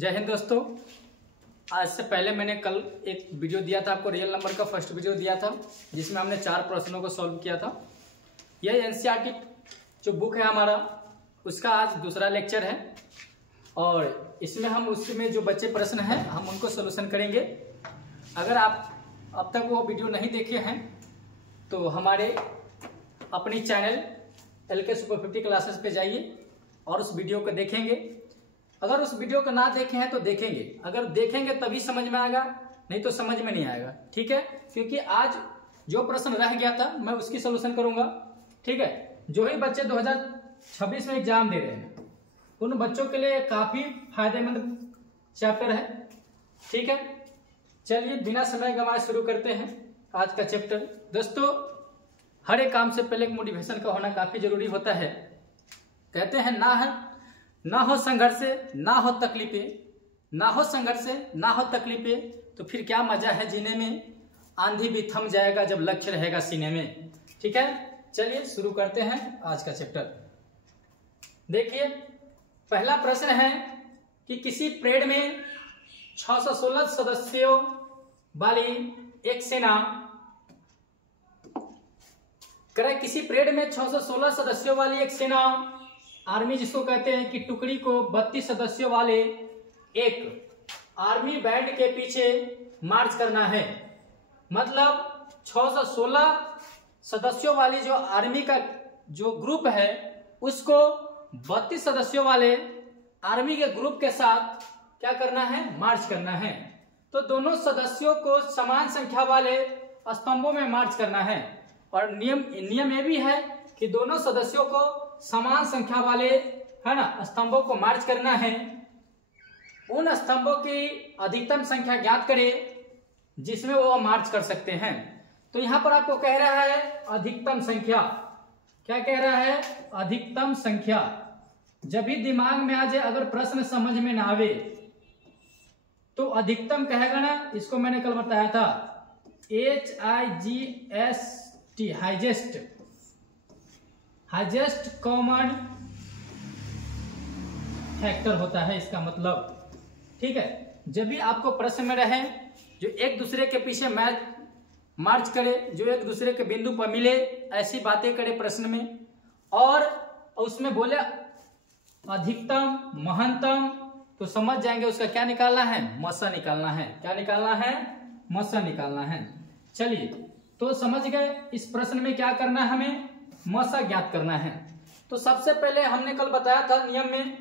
जय हिंद दोस्तों। आज से पहले मैंने कल एक वीडियो दिया था आपको, रियल नंबर का फर्स्ट वीडियो दिया था जिसमें हमने 4 प्रश्नों को सॉल्व किया था। यह एनसीईआरटी जो बुक है हमारा, उसका आज दूसरा लेक्चर है और इसमें हम उसमें जो बच्चे प्रश्न हैं हम उनको सोल्यूशन करेंगे। अगर आप अब तक वो वीडियो नहीं देखे हैं तो हमारे अपनी चैनल LK सुपर 50 क्लासेस पे जाइए और उस वीडियो को देखेंगे। अगर उस वीडियो को ना देखे हैं तो देखेंगे, अगर देखेंगे तभी समझ में आएगा, नहीं तो समझ में नहीं आएगा। ठीक है, क्योंकि आज जो प्रश्न रह गया था मैं उसकी सोल्यूशन करूंगा। ठीक है, जो ही बच्चे 2026 में एग्जाम दे रहे हैं उन बच्चों के लिए काफी फायदेमंद चैप्टर है। ठीक है, चलिए बिना समय गंवाए शुरू करते हैं आज का चैप्टर। दोस्तों, हर एक काम से पहले एक मोटिवेशन का होना काफी जरूरी होता है। कहते हैं ना हो संघर्ष ना हो तकलीफें, ना हो संघर्ष ना हो तकलीफें, तो फिर क्या मजा है जीने में। आंधी भी थम जाएगा जब लक्ष्य रहेगा सीने में। ठीक है, चलिए शुरू करते हैं आज का चैप्टर। देखिए, पहला प्रश्न है कि किसी परेड में 616 सदस्यों वाली एक सेना, किसी परेड में 616 सदस्यों वाली एक सेना, आर्मी जिसको कहते हैं, कि टुकड़ी को 32 सदस्यों वाले एक आर्मी बैंड के पीछे मार्च करना है। मतलब 616 सदस्यों वाली जो आर्मी का जो ग्रुप है उसको 32 सदस्यों वाले आर्मी के ग्रुप के साथ क्या करना है, मार्च करना है। तो दोनों सदस्यों को समान संख्या वाले स्तंभों में मार्च करना है और नियम ये भी है कि दोनों सदस्यों को समान संख्या वाले स्तंभों को मार्च करना है। उन स्तंभों की अधिकतम संख्या ज्ञात करें जिसमें वो मार्च कर सकते हैं। तो यहां पर आपको कह रहा है अधिकतम संख्या। क्या कह रहा है? अधिकतम संख्या। जब भी दिमाग में आ जाए, अगर प्रश्न समझ में ना आवे तो अधिकतम कहेगा ना, इसको मैंने कल बताया था HIGST, हाईएस्ट कॉमन फैक्टर होता है इसका मतलब। ठीक है, जब भी आपको प्रश्न में रहे जो एक दूसरे के पीछे मार्च करे, जो एक दूसरे के बिंदु पर मिले, ऐसी बातें करे प्रश्न में, और उसमें बोले अधिकतम महत्तम, तो समझ जाएंगे उसका क्या निकालना है, मसा निकालना है। क्या निकालना है? मसा निकालना है। चलिए, तो समझ गए इस प्रश्न में क्या करना है, हमें मसा ज्ञात करना है। तो सबसे पहले हमने कल बताया था नियम में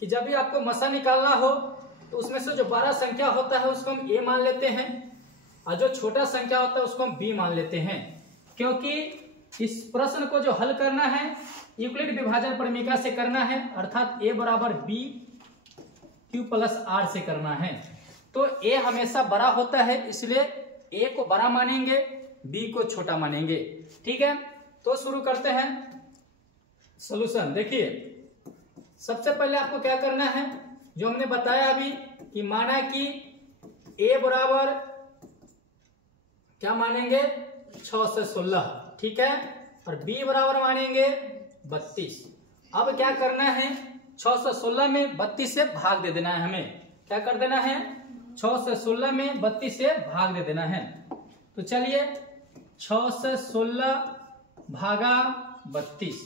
कि जब भी आपको मसा निकालना हो तो उसमें से जो बड़ा संख्या होता है उसको हम A मान लेते हैं और जो छोटा संख्या होता है उसको हम B मान लेते हैं, क्योंकि इस प्रश्न को जो हल करना है यूक्लिड विभाजन प्रमेय से करना है, अर्थात A बराबर B Q प्लस R से करना है। तो A हमेशा बड़ा होता है, इसलिए A को बड़ा मानेंगे, B को छोटा मानेंगे। ठीक है, तो शुरू करते हैं सॉल्यूशन। देखिए, सबसे पहले आपको क्या करना है, जो हमने बताया अभी कि माना कि A बराबर क्या मानेंगे, 6 से 16। ठीक है, और B बराबर मानेंगे 32। अब क्या करना है, 6 से 16 में 32 से भाग दे देना है। हमें क्या कर देना है, 6 से 16 में 32 से भाग दे देना है। तो चलिए, 6 से 16 भागा 32।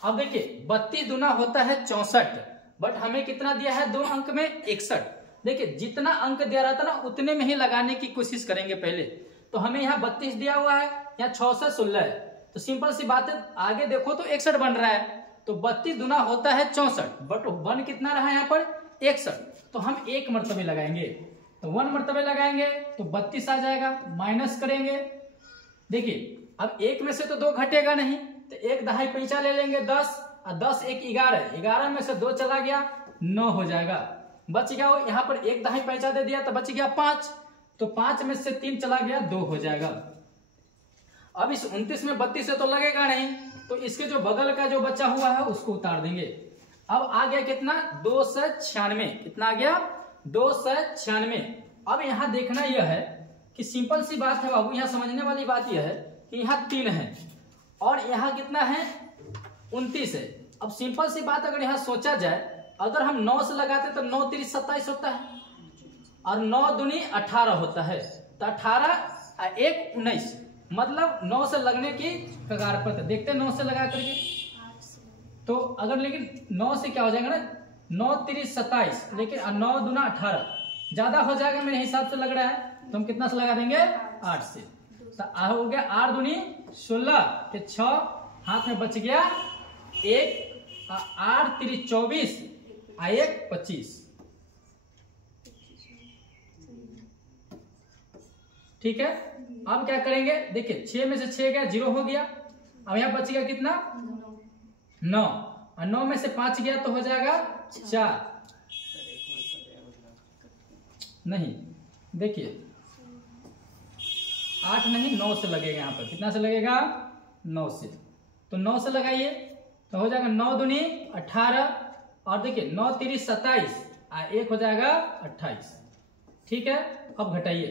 अब देखिए, 32 दूना होता है 64, बट हमें कितना दिया है, 2 अंक में 61। देखिए, जितना अंक दिया रहता ना उतने में ही लगाने की कोशिश करेंगे पहले। तो हमें यहाँ 32 दिया हुआ है, यहाँ 6 से 16 है, तो सिंपल सी बात है, आगे देखो तो 61 बन रहा है। तो 32 दूना होता है 64, बट 1 कितना रहा यहाँ पर, 61। तो हम 1 मरतबे लगाएंगे, तो 1 मरतबे लगाएंगे तो 32 आ जाएगा। माइनस करेंगे, देखिए अब 1 में से तो 2 घटेगा नहीं, तो 1 दहाई पैंचा ले लेंगे 10, और 10 1 11, 11 में से 2 चला गया 9 हो जाएगा। बच गया वो, यहाँ पर 1 दहाई पैंचा दे दिया तो बच गया 5, तो 5 में से 3 चला गया 2 हो जाएगा। अब इस 29 में 32 से तो लगेगा नहीं, तो इसके जो बगल का जो बचा हुआ है उसको उतार देंगे। अब आ गया कितना, 2 से 96। कितना आ गया, 2 से 96। अब यहाँ देखना यह है कि सिंपल सी बात है बाबू, यहाँ समझने वाली बात यह है कि यहाँ 3 है और यहाँ कितना है, 29 है। अब सिंपल सी बात अगर यहाँ सोचा जाए अगर हम 9 से लगाते तो 9 3 27 होता है और 9 दूनी 18 होता है, तो 18 और 1 19, मतलब 9 से लगने की कगार पर था। देखते हैं 9 से लगा करके, तो अगर लेकिन 9 से क्या हो जाएगा ना, 9 3 27, लेकिन 9 दूना 18 ज्यादा हो जाएगा मेरे हिसाब से लग रहा है, तो हम कितना से लगा देंगे 8 से, तो हो गया 8 दूनी 16 के 6 हाथ में बच गया 1, 8 3 24 और 1 25। ठीक है, अब क्या करेंगे, देखिए 6 में से 6 गया 0 हो गया, अब यहां बच गया कितना 9, और 9 में से 5 गया तो हो जाएगा 4, नहीं देखिए 8 नहीं 9 से लगेगा, यहाँ पर कितना से लगेगा 9 से, तो 9 से लगाइए तो हो जाएगा 9 दूनी 18, और देखिए 9 3 27 और 1 हो जाएगा 28। ठीक है, अब घटाइए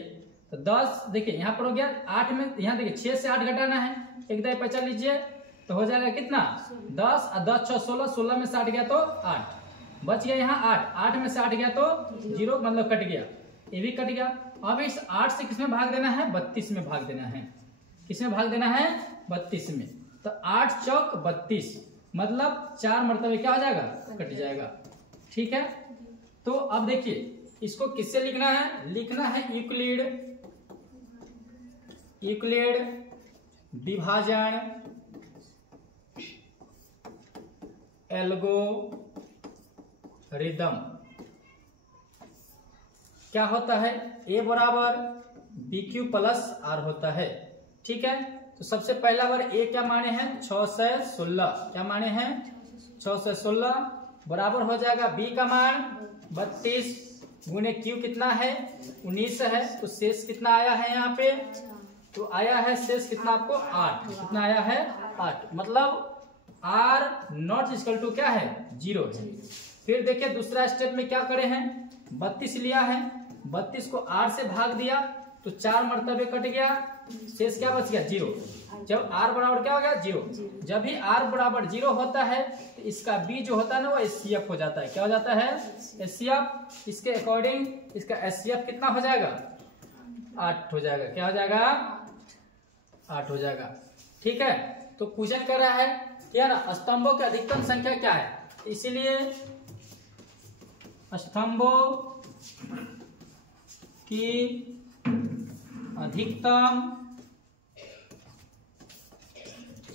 तो 10, देखिए यहाँ पर हो गया 8 में, यहाँ देखिए 6 से 8 घटाना है, एक दाई पचा लीजिए तो हो जाएगा कितना 10 और 10 6 16, 16 में से 8 गया तो 8 बच गया, यहाँ 8 में से 8 गया तो 0, मतलब कट गया, ये भी कट गया। अब इस 8 से किसमें भाग देना है, 32 में भाग देना है, किसमें भाग देना है 32 में, तो 8 चौक 32, मतलब 4 मरतबे क्या हो जाएगा, कट जाएगा। ठीक है, तो अब देखिए इसको किससे लिखना है, लिखना है यूक्लिड विभाजन एल्गोरिदम। क्या होता है, ए बराबर BQ प्लस R होता है। ठीक है, तो सबसे पहला बार ए क्या माने हैं 616, क्या माने हैं 616, बराबर हो जाएगा बी का मान 32 गुने क्यू कितना है 19 है, तो शेष कितना आया है यहाँ पे, तो आया है शेष कितना आपको 8, कितना आया है 8, मतलब R नॉट इक्वल टू क्या है 0 है। फिर देखिए दूसरा स्टेप में क्या करे हैं, 32 लिया है, 32 को 8 से भाग दिया तो 4 मरतबे कट गया, शेष क्या बच गया 0। जब R बराबर क्या हो गया 0, जब भी R बराबर 0 होता है तो इसका B जो होता है ना वो HCF हो जाता है, क्या हो जाता है HCF। इसके अकॉर्डिंग इसका HCF कितना हो जाएगा 8 हो जाएगा, क्या हो जाएगा 8 हो जाएगा। ठीक है, तो क्वेश्चन कर रहा है क्या ना, स्तंभों की अधिकतम संख्या क्या है, इसीलिए स्तंभों की अधिकतम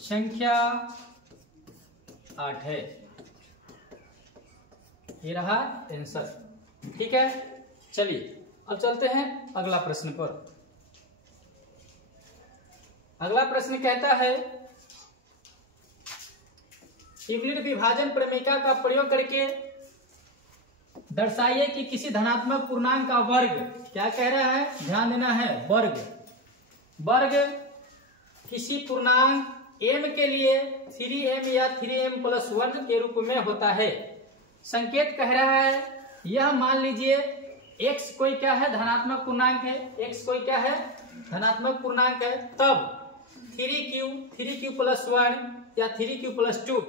संख्या 8 है, ये रहा आंसर। ठीक है, चलिए अब चलते हैं अगला प्रश्न पर। अगला प्रश्न कहता है यूक्लिड विभाजन प्रमेय का प्रयोग करके दर्शाइए कि किसी धनात्मक पूर्णांक का वर्ग, क्या कह रहा है ध्यान देना है, वर्ग किसी पूर्णांक m के लिए 3m या 3m+1 के रूप में होता है। संकेत कह रहा है यह मान लीजिए x कोई क्या है धनात्मक पूर्णांक है, x कोई क्या है धनात्मक पूर्णांक है, तब 3q+1 या 3q+2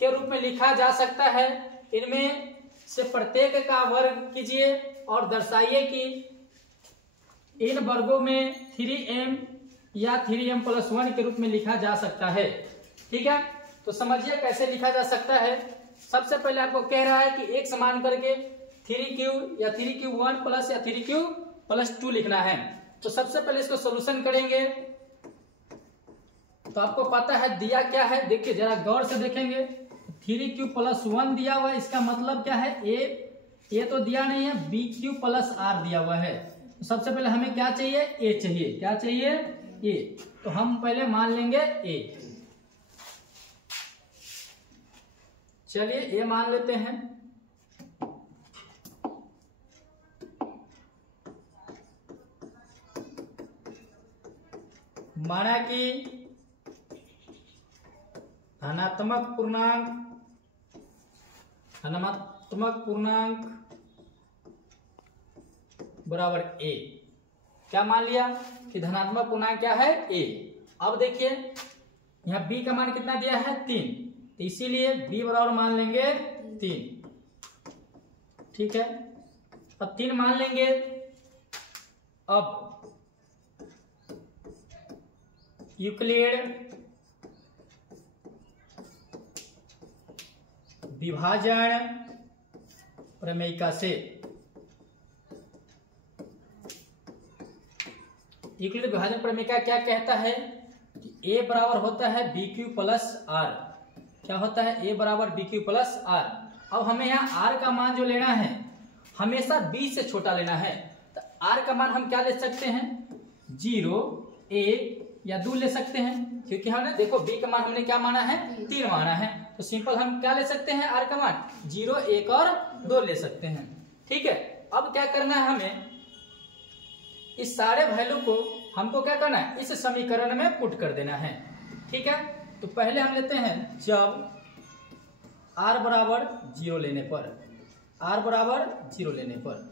के रूप में लिखा जा सकता है। इनमें से प्रत्येक का वर्ग कीजिए और दर्शाइए कि इन वर्गों में 3m या 3m+1 के रूप में लिखा जा सकता है। ठीक है, तो समझिए कैसे लिखा जा सकता है। सबसे पहले आपको कह रहा है कि एक समान करके 3q या 3q1 प्लस या 3q+2 लिखना है। तो सबसे पहले इसको सोल्यूशन करेंगे तो आपको पता है दिया क्या है, देखिए जरा गौर से देखेंगे 3q+1 दिया हुआ है, इसका मतलब क्या है ए तो दिया नहीं है, BQ+R दिया हुआ है। तो सबसे पहले हमें क्या चाहिए ए चाहिए, क्या चाहिए ए, तो हम पहले मान लेंगे ए। चलिए ए मान लेते हैं, माना कि धनात्मक पूर्णांक बराबर ए, क्या मान लिया कि धनात्मक पूर्णांक क्या है ए। अब देखिए यहाँ b का मान कितना दिया है 3, तो इसीलिए b बराबर मान लेंगे 3। ठीक है, अब 3 मान लेंगे। अब यूक्लिड विभाजन प्रमेयिका से, यूक्लिड विभाजन प्रमेयिका क्या कहता है कि ए बराबर होता है बी क्यू प्लस आर। क्या होता है? ए बराबर बी क्यू प्लस आर। अब हमें यहाँ आर का मान जो लेना है हमेशा बी से छोटा लेना है। तो आर का मान हम क्या ले सकते हैं? 0, 1 या 2 ले सकते हैं, क्योंकि हमने देखो बी का मान हमने क्या माना है? 3 माना है। तो सिंपल हम क्या ले सकते हैं? आर का मान 0, 1 और 2 ले सकते हैं। ठीक है, अब क्या करना है? हमें इस सारे वैल्यू को हमको क्या करना है? इस समीकरण में पुट कर देना है। ठीक है, तो पहले हम लेते हैं जब r बराबर 0 लेने पर, r बराबर 0 लेने पर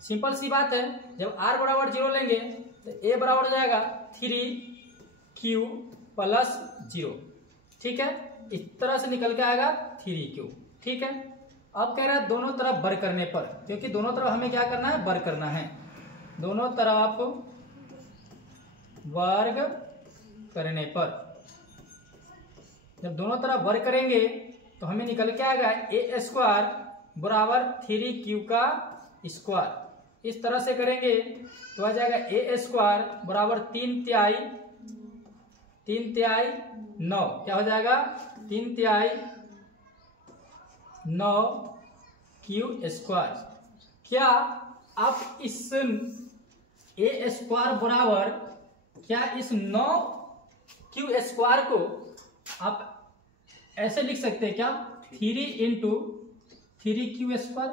सिंपल सी बात है, जब r बराबर 0 लेंगे तो a बराबर हो जाएगा 3q प्लस 0। ठीक है, इस तरह से निकल के आएगा 3q। ठीक है, अब कह रहा है दोनों तरफ वर्ग करने पर, क्योंकि दोनों तरफ हमें क्या करना है? वर्ग करना है। दोनों तरफ वर्ग करने पर, जब दोनों तरफ वर्ग करेंगे तो हमें निकल के आएगा ए स्क्वायर बराबर 3q का स्क्वायर। इस तरह से करेंगे तो आ जाएगा ए स्क्वायर बराबर 3 तिहाई 9। क्या हो जाएगा? 3 तिहाई 9 क्यू स्क्वायर। क्या आप इस ए स्क्वायर बराबर, क्या इस 9 क्यू स्क्वायर को आप ऐसे लिख सकते हैं क्या? 3 इंटू 3q स्क्वायर।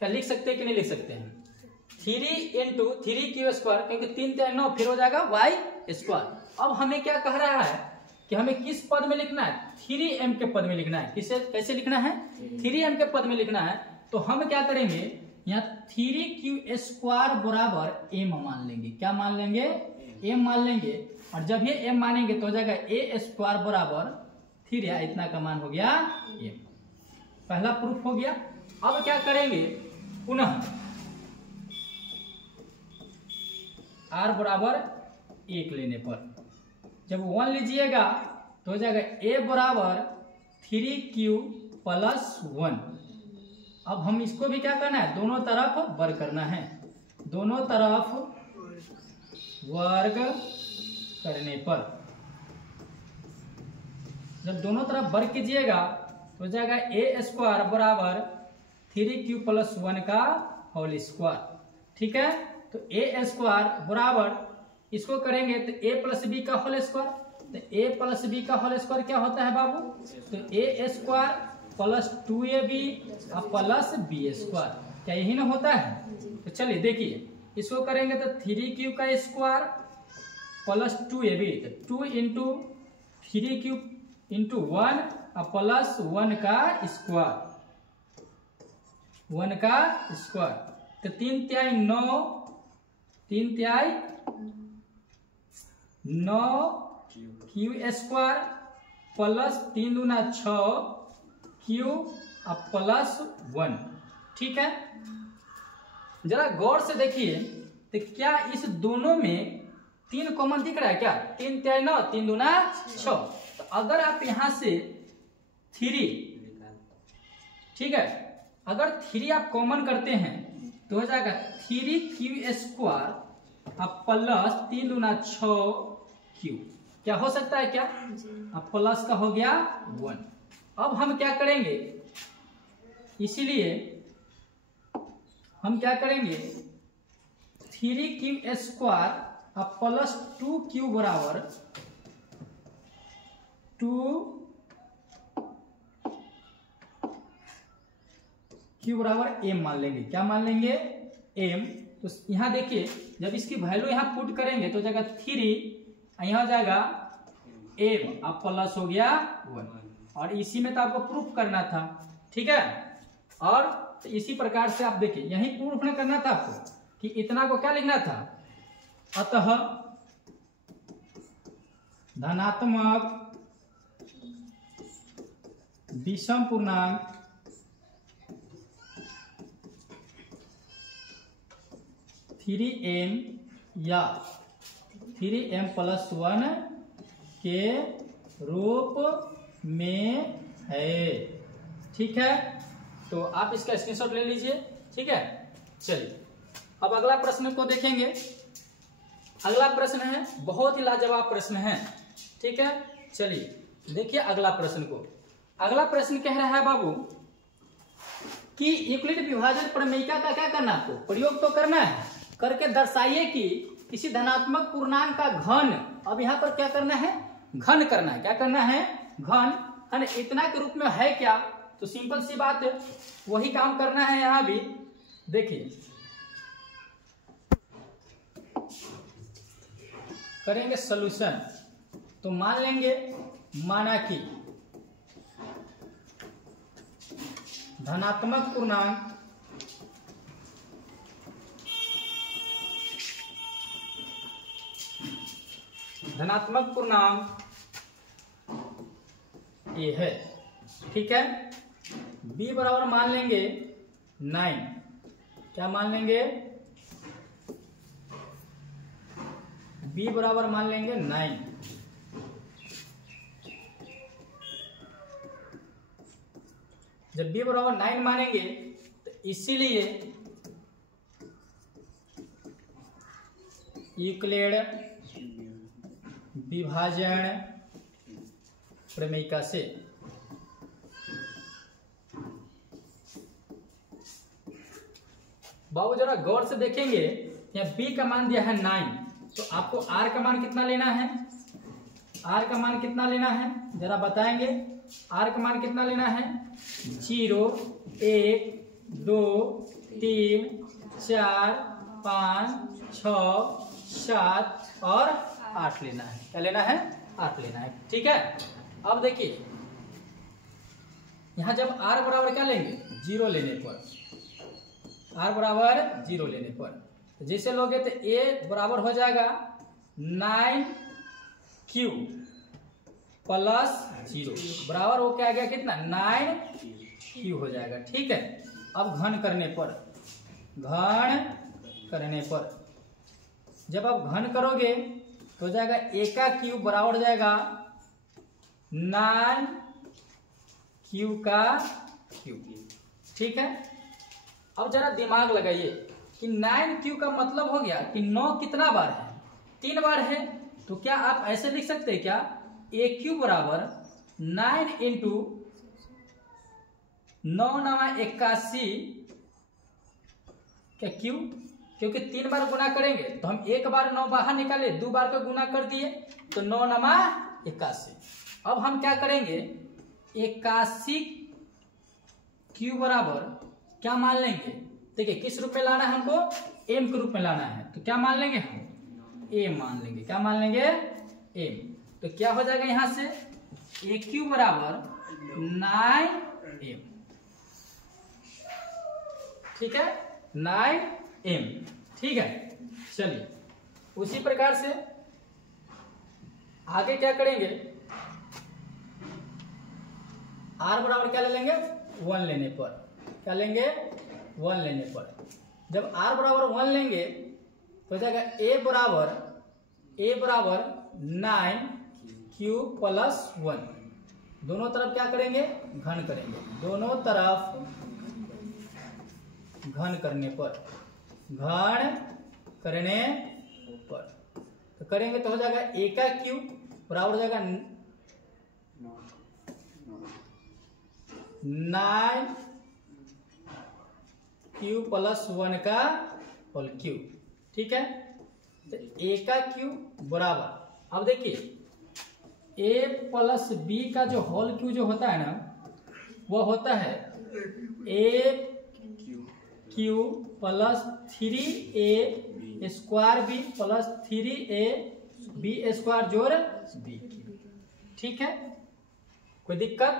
क्या लिख सकते हैं कि नहीं लिख सकते हैं? 3 इंटू 3q स्क्वायर, क्योंकि 3 3 9 फिर हो जाएगा y स्क्वायर। अब हमें क्या कह रहा है कि हमें किस पद में लिखना है? 3m के पद में लिखना है। किसे कैसे लिखना है? 3m के पद में लिखना है। तो हम क्या करेंगे? यहाँ 3q स्क्वायर बराबर m मान लेंगे। क्या मान लेंगे? m मान लेंगे। और जब ये m मानेंगे तो हो जाएगा a स्क्वायर बराबर 3, या इतना का मान हो गया m। पहला प्रूफ हो गया। अब क्या करेंगे? पुनः r बराबर 1 लेने पर जब 1 लीजिएगा तो हो जाएगा a बराबर 3q प्लस 1। अब हम इसको भी क्या करना है? दोनों तरफ वर्ग करना है। दोनों तरफ वर्ग करने पर, जब दोनों तरफ वर्ग कीजिएगा तो हो जाएगा ए स्क्वायर बराबर 3q प्लस 1 का होल स्क्वायर। ठीक है, तो ए स्क्वायर बराबर इसको करेंगे तो a प्लस बी का होल स्क्वायर। तो a प्लस बी का होल स्क्वायर क्या होता है बाबू? तो A square plus 2ab plus B square. क्या यही ना होता है? तो चलिए देखिए, इसको करेंगे तो 3q का स्क्वायर प्लस 2ab, तो 2 इंटू 3q इंटू 1 प्लस 1 का स्क्वायर, 1 का स्क्वायर। तो 3 तिहाई 9, 3 तिहाई 9 क्यू स्क्वायर प्लस 3 दूना 6 क्यू प्लस 1। ठीक है, जरा गौर से देखिए तो क्या इस दोनों में 3 कॉमन दिख रहा है? क्या 3 तिहाई 9, 3 दूना 6। तो अगर आप यहां से 3, ठीक है, अगर 3 आप कॉमन करते हैं तो हो जाएगा 3q स्क्वायर प्लस 3 दूना 6 क्यू। क्या हो सकता है? क्या अब प्लस का हो गया 1। अब हम क्या करेंगे? इसीलिए हम क्या करेंगे? 3q स्क्वायर प्लस 2q बराबर 2q बराबर m मान लेंगे। क्या मान लेंगे? m। तो यहां देखिए, जब इसकी वैल्यू यहां पुट करेंगे तो जाएगा 3, यहां हो जाएगा m प्लस हो गया 1। और इसी में तो आपको प्रूफ करना था। ठीक है, और तो इसी प्रकार से आप देखिए, यही प्रूफ न करना था आपको कि इतना को क्या लिखना था? अतः धनात्मक विषम पूर्णांक 3m या 3m+1 के रूप में है। ठीक है, तो आप इसका स्क्रीनशॉट ले लीजिए। ठीक है, चलिए अब अगला प्रश्न को देखेंगे। अगला प्रश्न है, बहुत ही लाजवाब प्रश्न है। ठीक है, चलिए देखिए अगला प्रश्न को। अगला प्रश्न कह रहा है बाबू कि यूक्लिड विभाजन प्रमेयिका का क्या करना, आपको प्रयोग तो करना है, करके दर्शाइए कि किसी धनात्मक पूर्णांक का घन, अब यहाँ पर क्या करना है, घन करना है। क्या करना है, घन, है इतना के रूप में है क्या, तो सिंपल सी बात है, वही काम करना है यहाँ भी। देखिए करेंगे सॉल्यूशन, तो मान लेंगे, माना कि धनात्मक पूर्णांक ए है। ठीक है, b बराबर मान लेंगे 9। क्या मान लेंगे, b बराबर मान लेंगे 9। जब b बराबर 9 मानेंगे तो इसीलिए यूक्लिड विभाजन प्रमेयिका से बाबू जरा गौर से देखेंगे, यहाँ b का मान दिया है 9, तो आपको r का मान कितना लेना है, r का मान कितना लेना है जरा बताएंगे। r का मान कितना लेना है, 0, 1, 2, 3, 4, 5, 6, 7 और 8 लेना है। क्या लेना है, 8 लेना है। ठीक है, अब देखिए यहां जब r बराबर क्या लेंगे, 0 लेने पर, r बराबर 0 लेने पर, तो जैसे लोगे तो a बराबर हो जाएगा 9q प्लस 0 बराबर वो क्या आ गया, कितना 9q हो जाएगा। ठीक है, अब घन करने पर, जब आप घन करोगे तो हो जाएगा a का क्यूब बराबर हो जाएगा 9q का क्यूब। ठीक है, अब जरा दिमाग लगाइए कि 9q का मतलब हो गया कि 9 कितना बार है, 3 बार है। तो क्या आप ऐसे लिख सकते हैं क्या, AQ बराबर 9 इंटू 9 9 81 क्या क्यू, क्योंकि 3 बार गुना करेंगे तो हम एक बार 9 बाहर निकाले, 2 बार का गुना कर दिए तो 9 9 81। अब हम क्या करेंगे, 81 क्यू बराबर क्या मान लेंगे, देखिए किस रूप में लाना है हमको, m के रूप में लाना है, तो क्या मान लेंगे हम, m मान लेंगे। क्या मान लेंगे, m। तो क्या हो जाएगा यहां से, AQ बराबर 9m। ठीक है, 9m। ठीक है, चलिए उसी प्रकार से आगे क्या करेंगे, r बराबर क्या ले लेंगे, 1 लेने पर। क्या लेंगे, 1 लेने पर। जब r बराबर 1 लेंगे तो हो जाएगा a बराबर 9q प्लस 1। दोनों तरफ क्या करेंगे, घन करेंगे। दोनों तरफ घन करने पर, तो करेंगे तो हो जाएगा a का क्यूब बराबर हो जाएगा 9q प्लस 1 का होल क्यूब। ठीक है, तो a का क्यूब बराबर, अब देखिए a प्लस b का जो होल क्यूब जो होता है ना, वो होता है a cube plus 3a square b plus 3a b square जोड़ b क्यूब। ठीक है, कोई दिक्कत,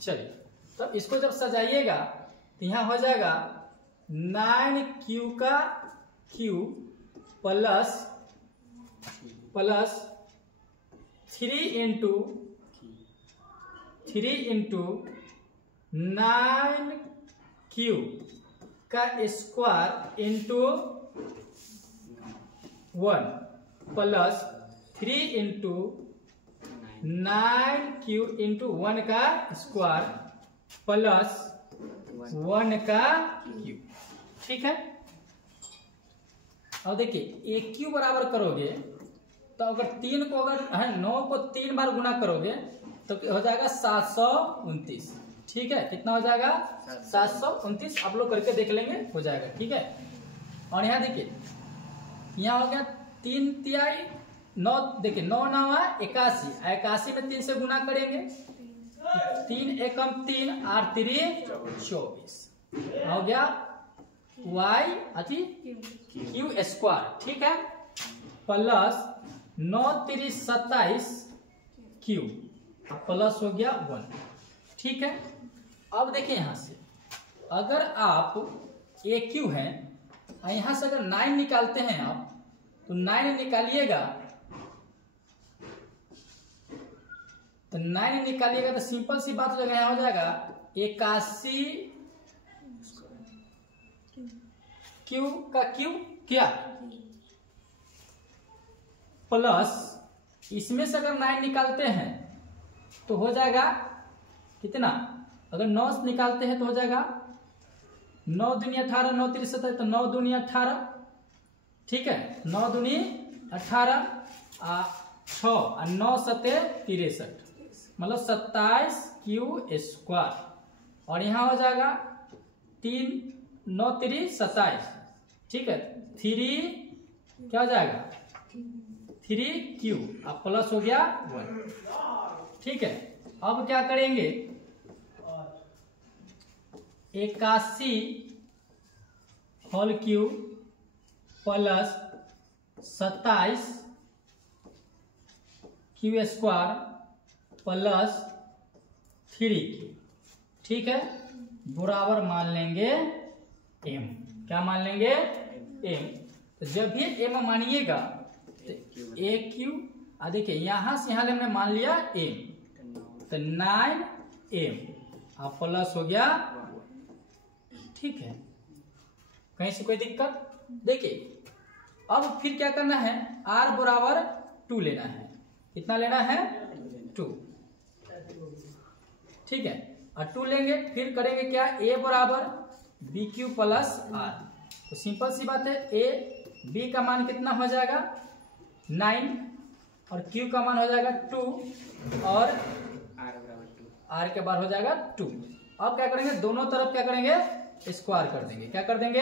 चलिए तो इसको जब सजाइएगा तो यहाँ हो जाएगा 9q का क्यूब प्लस 3 इंटू 9q का square into 1 plus 3 into 9q into 1 का स्क्वायर प्लस 1 का क्यूब। ठीक है। अब देखिए एक क्यू बराबर करोगे तो अगर 3 को अगर है 9 को 3 बार गुना करोगे तो हो जाएगा 729। ठीक है, कितना हो जाएगा 729। आप लोग करके देख लेंगे, हो जाएगा। ठीक है। और यहाँ देखिए यहाँ हो गया 3 तिहाई 9, देखिए 9 9 81, 81 में 3 से गुना करेंगे 3 एकम 3 8 3 24 हो गया y अथी क्यू स्क्वायर। ठीक है, प्लस 9 3 27 क्यू प्लस हो गया 1। ठीक है। अब देखिए यहां से अगर आप ए क्यू है यहां से अगर 9 निकालते हैं आप तो 9 निकालिएगा तो सिंपल सी बात हो जाएगा, यहां हो जाएगा 81 क्यू का क्यू क्या प्लस इसमें से अगर 9 निकालते हैं तो हो जाएगा कितना, अगर 9 निकालते हैं तो हो जाएगा 9 दूनी 18 9 3 27 तो 9 दूनी 18। ठीक है, 9 दूनी 18 6 और 9 7 63 मतलब 27 क्यू स्क्वायर। और यहाँ हो जाएगा 3 9 3 27। ठीक है, 3 क्या हो जाएगा 3 क्यू अब प्लस हो गया 1। ठीक है। अब क्या करेंगे 81 whole cube plus 27 q square plus 3 q. ठीक है, बराबर मान लेंगे m। क्या मान लेंगे m। तो जब भी m मानिएगा तो ए क्यू देखिए यहां से यहां हमने मान लिया m तो 9m अब प्लस हो गया। ठीक है, कहीं से कोई दिक्कत। देखिए अब फिर क्या करना है r बराबर 2 लेना है। कितना लेना है 2। ठीक है, और 2 लेंगे फिर करेंगे क्या a बराबर बी क्यू प्लस r। तो सिंपल सी बात है a b का मान कितना हो जाएगा 9 और q का मान हो जाएगा 2 और r के बार हो जाएगा 2। अब क्या करेंगे दोनों तरफ क्या करेंगे स्क्वायर कर देंगे। क्या कर देंगे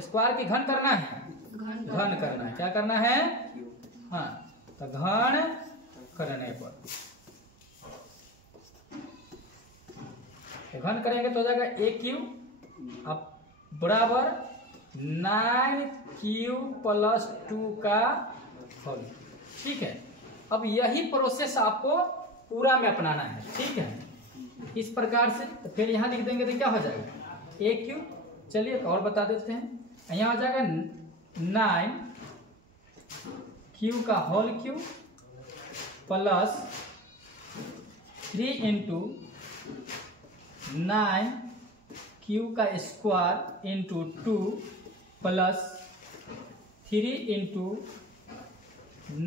स्क्वायर की घन करना है, घन करना है। क्या करना है हाँ, तो घन करने पर तो घन करेंगे तो हो जाएगा ए क्यू अब बराबर 9q प्लस 2 का होल। ठीक है, अब यही प्रोसेस आपको पूरा में अपनाना है। ठीक है, इस प्रकार से तो फिर यहां लिख देंगे तो क्या हो जाएगा ए क्यू। चलिए और बता देते हैं, यहां हो जाएगा 9q का whole cube plus 3 into 9q का square into 2 plus 3 into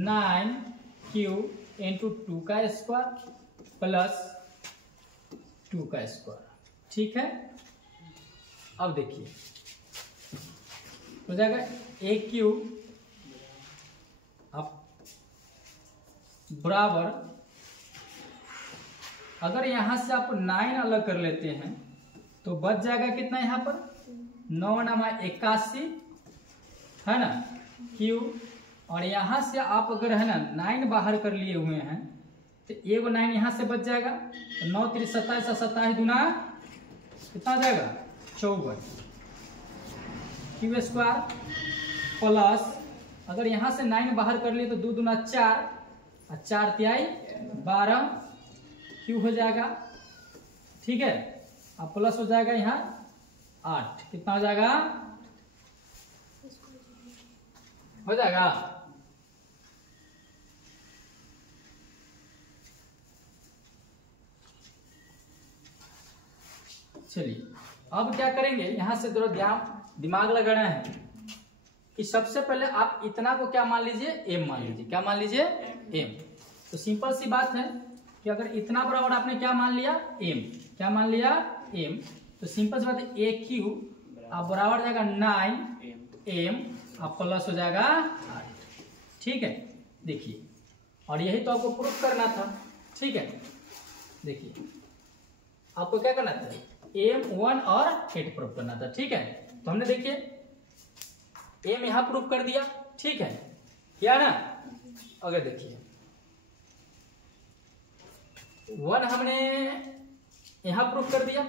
9q into 2 का स्क्वायर प्लस 2 का स्क्वायर। ठीक है, अब देखिए हो जाएगा ए क्यू अब बराबर अगर यहां से आप 9 अलग कर लेते हैं तो बच जाएगा कितना यहाँ पर 9 9 81 है ना क्यू। और यहां से आप अगर है ना 9 बाहर कर लिए हुए हैं तो एगो 9 यहां से बच जाएगा तो 9 3 27 27 गुना कितना हो जाएगा 54 क्यू स्क्वायर प्लस अगर यहां से 9 बाहर कर लिए तो 2 दूना 4 और 4 तिहाई 12 क्यू हो जाएगा। ठीक है, अब प्लस हो जाएगा यहाँ 8 कितना हो जाएगा हो जाएगा चलिए अब क्या करेंगे यहां से थोड़ा दिमाग लगाना है। कि सबसे पहले आप इतना को क्या मान लीजिए, एम मान लीजिए। क्या मान लीजिए, एम। तो सिंपल सी बात है कि अगर इतना बराबर आपने क्या मान लिया, एम। क्या मान लिया, एम। तो सिंपल सी बात है, ए क्यू आप बराबर जाएगा 9 एम आप प्लस हो जाएगा 8। ठीक है, देखिए, और यही तो आपको प्रूफ करना था। ठीक है, देखिए आपको क्या करना था, एम 1 और 8 प्रूफ करना था। ठीक है, तो हमने देखिए एम यहां प्रूफ कर दिया। ठीक है, क्या ना, अगर देखिए 1 हमने यहां प्रूफ कर दिया।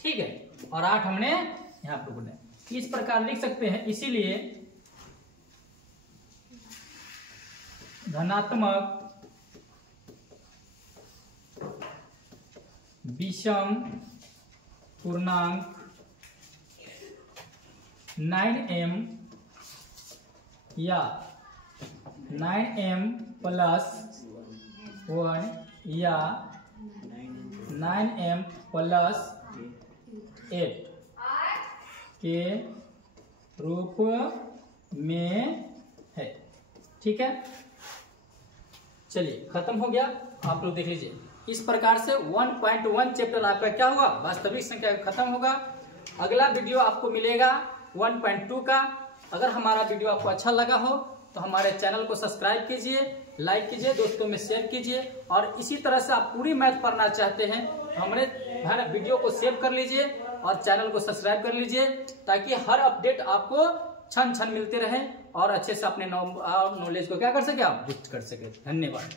ठीक है, और 8 हमने यहां प्रूफ कर दिया। इस प्रकार लिख सकते हैं, इसीलिए धनात्मक विषम पूर्णांक 9m या 9m प्लस 1 या 9m प्लस 8 के रूप में है। ठीक है, चलिए खत्म हो गया। आप लोग देख लीजिए, इस प्रकार से 1.1 चैप्टर आपका क्या होगा, वास्तविक संख्या खत्म होगा। अगला वीडियो आपको मिलेगा 1.2 का। अगर हमारा वीडियो आपको अच्छा लगा हो तो हमारे चैनल को सब्सक्राइब कीजिए, लाइक कीजिए, दोस्तों में शेयर कीजिए। और इसी तरह से आप पूरी मैथ पढ़ना चाहते हैं तो हमारे वीडियो को सेव कर लीजिए और चैनल को सब्सक्राइब कर लीजिए, ताकि हर अपडेट आपको क्षण क्षण मिलते रहे और अच्छे से अपने नॉलेज को क्या कर सके, आप बूस्ट कर सके। धन्यवाद।